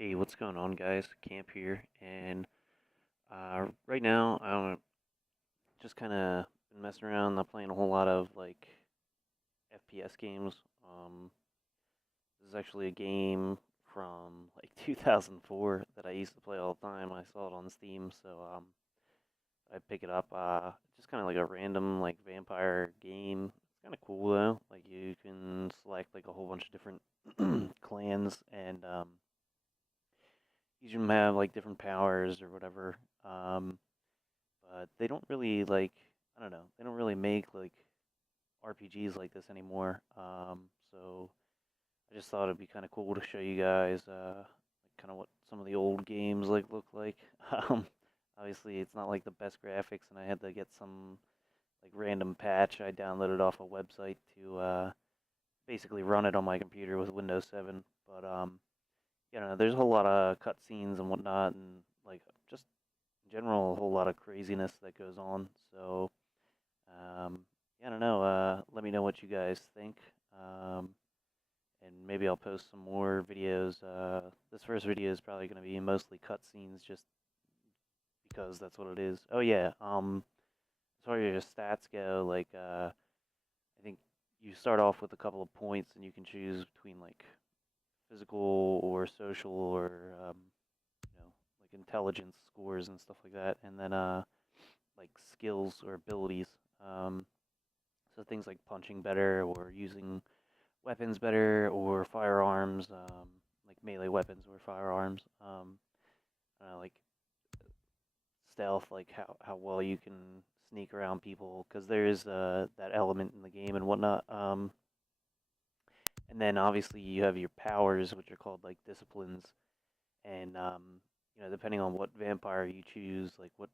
Hey, what's going on, guys? Camp here, and right now I'm just kind of been messing around, not playing a whole lot of like FPS games. This is actually a game from like 2004 that I used to play all the time. I saw it on Steam, so I pick it up. Just kind of like a random like vampire game. It's kind of cool though. Like you can select like a whole bunch of different clans and each of them have like different powers or whatever. Um, but they don't really like I don't know. They don't really make like RPGs like this anymore. So I just thought it'd be kind of cool to show you guys like kind of what some of the old games like look like. Um, Obviously, it's not like the best graphics, and I had to get some like random patch I downloaded off a website to basically run it on my computer with Windows 7. But there's a whole lot of cutscenes and whatnot, and like just in general, a whole lot of craziness that goes on. So, yeah, I don't know. Let me know what you guys think, um, and maybe I'll post some more videos. This first video is probably going to be mostly cutscenes, just because that's what it is. Oh yeah. As far as your stats go, like I think you start off with a couple of points, and you can choose between like physical or social or you know, like intelligence scores and stuff like that, and then like skills or abilities. Um, so things like punching better or using weapons better or firearms, like melee weapons or firearms. Like stealth, like how well you can sneak around people, because there is that element in the game and whatnot. And then obviously you have your powers, which are called like disciplines, and depending on what vampire you choose, like what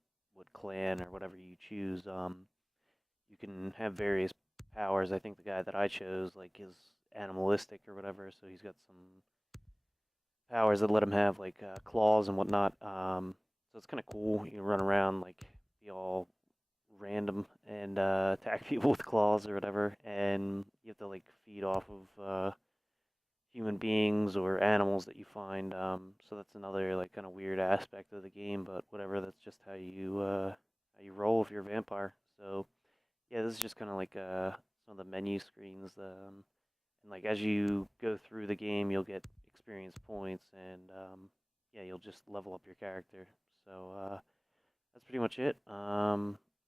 clan or whatever you choose, you can have various powers. I think the guy that I chose like is animalistic or whatever, so he's got some powers that let him have like claws and whatnot. So it's kind of cool. You can run around like be all random and attack people with claws or whatever, and you have to like feed off of human beings or animals that you find. So that's another like kind of weird aspect of the game, but whatever. That's just how you roll if you're a vampire. So yeah, this is just kind of like some of the menu screens. And like as you go through the game, you'll get experience points, and yeah, you'll just level up your character. So that's pretty much it.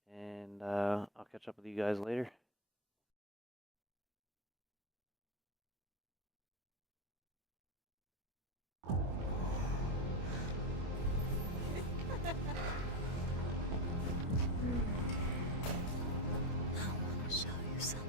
And I'll catch up with you guys later. I want to show you something.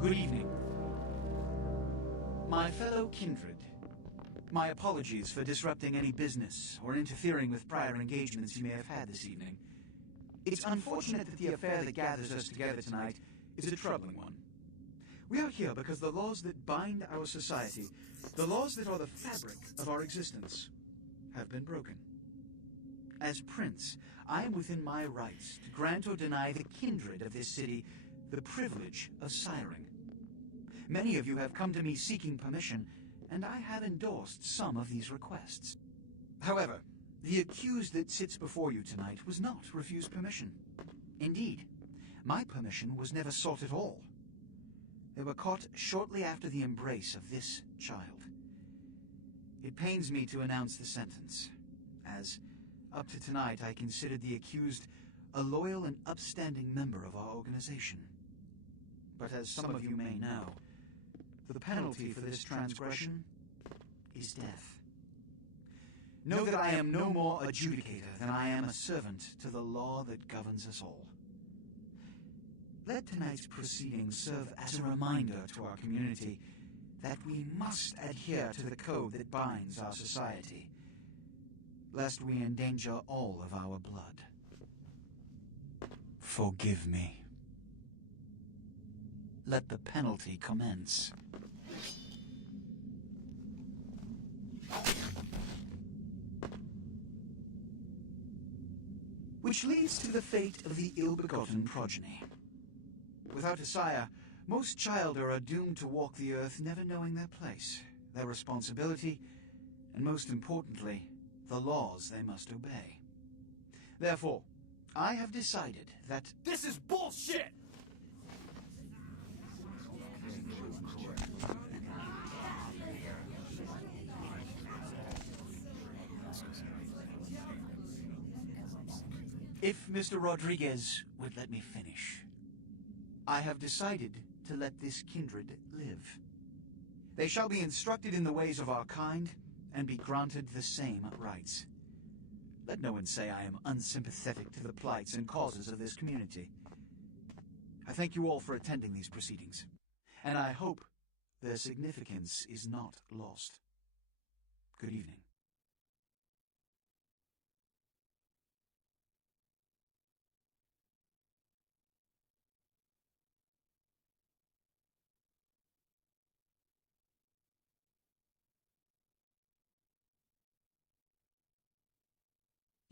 Good evening. My fellow kindred, my apologies for disrupting any business or interfering with prior engagements you may have had this evening. It's unfortunate that the affair that gathers us together tonight is a troubling one. We are here because the laws that bind our society, the laws that are the fabric of our existence, have been broken. As prince, I am within my rights to grant or deny the kindred of this city the privilege of siring. Many of you have come to me seeking permission, and I have endorsed some of these requests. However, the accused that sits before you tonight was not refused permission. Indeed, my permission was never sought at all. They were caught shortly after the embrace of this child. It pains me to announce the sentence, as up to tonight I considered the accused a loyal and upstanding member of our organization. but as some of you may know, the penalty for this transgression is death. Know that I am no more adjudicator than I am a servant to the law that governs us all. Let tonight's proceedings serve as a reminder to our community that we must adhere to the code that binds our society, lest we endanger all of our blood. Forgive me. Let the penalty commence. Which leads to the fate of the ill-begotten progeny. Without a sire, most childer are doomed to walk the earth never knowing their place, their responsibility, and most importantly, the laws they must obey. Therefore, I have decided that This is bullshit! if Mr. Rodriguez would let me finish, I have decided to let this kindred live. They shall be instructed in the ways of our kind and be granted the same rights. Let no one say I am unsympathetic to the plights and causes of this community. I thank you all for attending these proceedings, and I hope their significance is not lost. Good evening.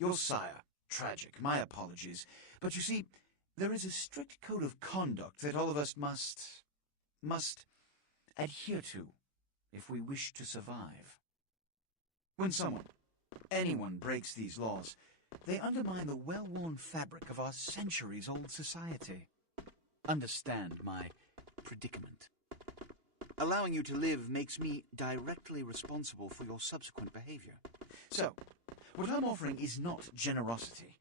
Your sire, tragic, my apologies. But you see, there is a strict code of conduct that all of us must adhere to if we wish to survive. When anyone breaks these laws, they undermine the well-worn fabric of our centuries-old society. Understand my predicament. Allowing you to live makes me directly responsible for your subsequent behavior. So, what I'm offering is not generosity,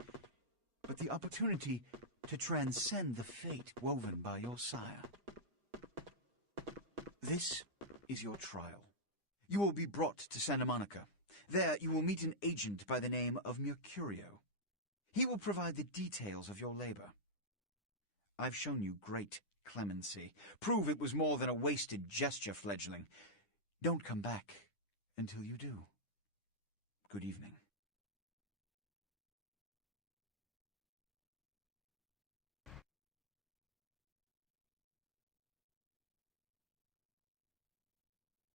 but the opportunity to transcend the fate woven by your sire. This is your trial. You will be brought to Santa Monica. There you will meet an agent by the name of Mercurio. He will provide the details of your labor. I've shown you great clemency. Prove it was more than a wasted gesture, fledgling. Don't come back until you do. Good evening.